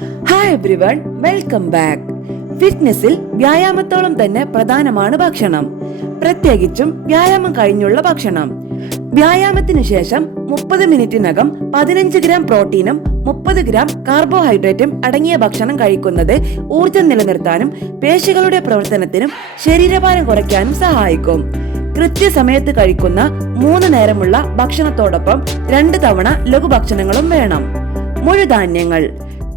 Hi everyone, welcome back. ഫിറ്റ്നസിൽ വ്യായാമത്തോളം തന്നെ പ്രധാനമാണ് ഭക്ഷണം, പ്രത്യേകിച്ചും വ്യായാമം കഴിഞ്ഞുള്ള ഭക്ഷണം. വ്യായാമത്തിന് ശേഷം 30 മിനിറ്റിനകം 15 ഗ്രാം പ്രോട്ടീനും 30 ഗ്രാം കാർബോഹൈഡ്രേറ്റും അടങ്ങിയ ഭക്ഷണം കഴിക്കുന്നത് ഊർജം നിലനിർത്താനും പേശികളുടെ പ്രവർത്തനത്തിനും ശരീരഭാരം കുറയ്ക്കാനും സഹായിക്കും. കൃത്യസമയത്ത് കഴിക്കുന്ന 3 നേരമുള്ള ഭക്ഷണത്തോടൊപ്പം 2 തവണ ലഘുഭക്ഷണങ്ങളും വേണം. മുഴുധാന്യങ്ങൾ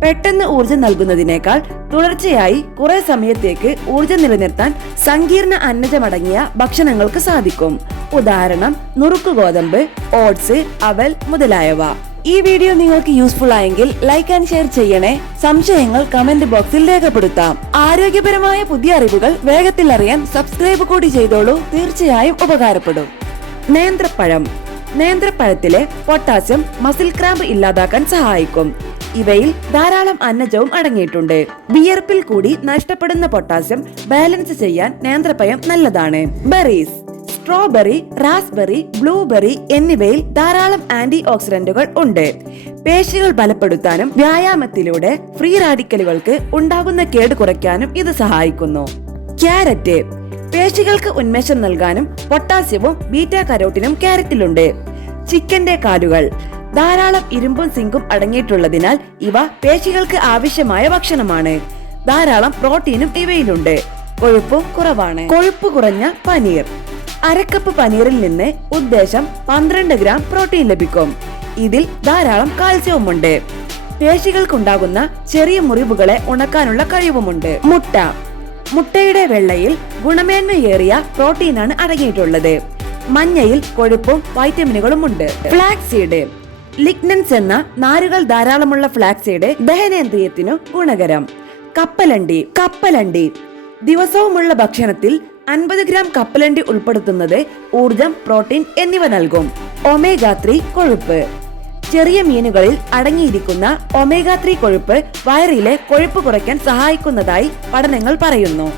പെട്ടെന്ന് ഊർജം നൽകുന്നതിനേക്കാൾ തുടർച്ചയായി കുറെ സമയത്തേക്ക് ഊർജം നിലനിർത്താൻ സങ്കീർണ അന്നജമടങ്ങിയ ഭക്ഷണങ്ങൾക്ക് സാധിക്കും. ഉദാഹരണം നുറുക്ക് ഗോതമ്പ്, ഓട്സ്, അവൽ മുതലായവ. ഈ വീഡിയോ നിങ്ങൾക്ക് യൂസ്ഫുൾ ആയെങ്കിൽ ലൈക്ക് ആൻഡ് ഷെയർ ചെയ്യണേ. സംശയങ്ങൾ കമന്റ് ബോക്സിൽ രേഖപ്പെടുത്താം. ആരോഗ്യപരമായ പുതിയ അറിവുകൾ വേഗത്തിൽ അറിയാൻ സബ്സ്ക്രൈബ് കൂടി ചെയ്തോളൂ, തീർച്ചയായും ഉപകാരപ്പെടും. നേന്ത്രപ്പഴം. നേന്ത്രപ്പഴത്തിലെ പൊട്ടാസ്യം മസിൽ ക്രാമ്പ് ഇല്ലാതാക്കാൻ സഹായിക്കും. ഇവയിൽ ധാരാളം അന്നജവും അടങ്ങിയിട്ടുണ്ട്. വിയർപ്പിൽ കൂടി നഷ്ടപ്പെടുന്ന പൊട്ടാസ്യം ബാലൻസ് ചെയ്യാൻ നേന്ത്രപ്പഴം നല്ലതാണ്. ബെറീസ്. സ്ട്രോബെറി, റാസ്ബെറി, ബ്ലൂബെറി എന്നിവയിൽ ധാരാളം ആന്റി ഓക്സിഡന്റുകൾ ഉണ്ട്. പേശികൾ ബലപ്പെടുത്താനും വ്യായാമത്തിലൂടെ ഫ്രീ റാഡിക്കലുകൾക്ക് ഉണ്ടാകുന്ന കേട് കുറയ്ക്കാനും ഇത് സഹായിക്കുന്നു. ക്യാരറ്റ്. പേശികൾക്ക് ഉന്മേഷം നൽകാനും പൊട്ടാസ്യവും ബീറ്റാ കരോട്ടിനും ക്യാരറ്റിലുണ്ട്. ചിക്കന്റെ കാലുകൾ. ധാരാളം ഇരുമ്പും സിങ്കും അടങ്ങിയിട്ടുള്ളതിനാൽ ഇവ പേശികൾക്ക് ആവശ്യമായ ഭക്ഷണമാണ്. ധാരാളം പ്രോട്ടീനും ഇവയിലുണ്ട്. കൊഴുപ്പും കുറവാണ്. കൊഴുപ്പ് കുറഞ്ഞ പനീർ. അരക്കപ്പ് പനീറിൽ നിന്ന് ഉദ്ദേശം 12 ഗ്രാം പ്രോട്ടീൻ ലഭിക്കും. ഇതിൽ ധാരാളം കാൽസ്യവും ഉണ്ട്. പേശികൾക്കുണ്ടാകുന്ന ചെറിയ മുറിവുകളെ ഉണക്കാനുള്ള കഴിവുമുണ്ട്. മുട്ട. മുട്ടയുടെ വെള്ളയിൽ ഗുണമേന്മയേറിയ പ്രോട്ടീനാണ് അടങ്ങിയിട്ടുള്ളത്. മഞ്ഞയിൽ കൊഴുപ്പും വൈറ്റമിനുകളും ഉണ്ട്. ഫ്ലാക്സീഡ്. ലിഗ്നൻസ് എന്ന നാരുകൾ ധാരാളമുള്ള ഫ്ലാക്സീഡ് ദഹനേന്ദ്രിയത്തിനു ഗുണകരം. കപ്പലണ്ടി. ദിവസവുമുള്ള ഭക്ഷണത്തിൽ 50 ഗ്രാം കപ്പലണ്ടി ഉൾപ്പെടുത്തുന്നത് ഊർജം, പ്രോട്ടീൻ എന്നിവ നൽകും. ഒമേഗ 3 കൊഴുപ്പ്. ചെറിയ മീനുകളിൽ അടങ്ങിയിരിക്കുന്ന ഒമേഗ 3 കൊഴുപ്പ് വയറിലെ കൊഴുപ്പ് കുറയ്ക്കാൻ സഹായിക്കുന്നതായി പഠനങ്ങൾ പറയുന്നു.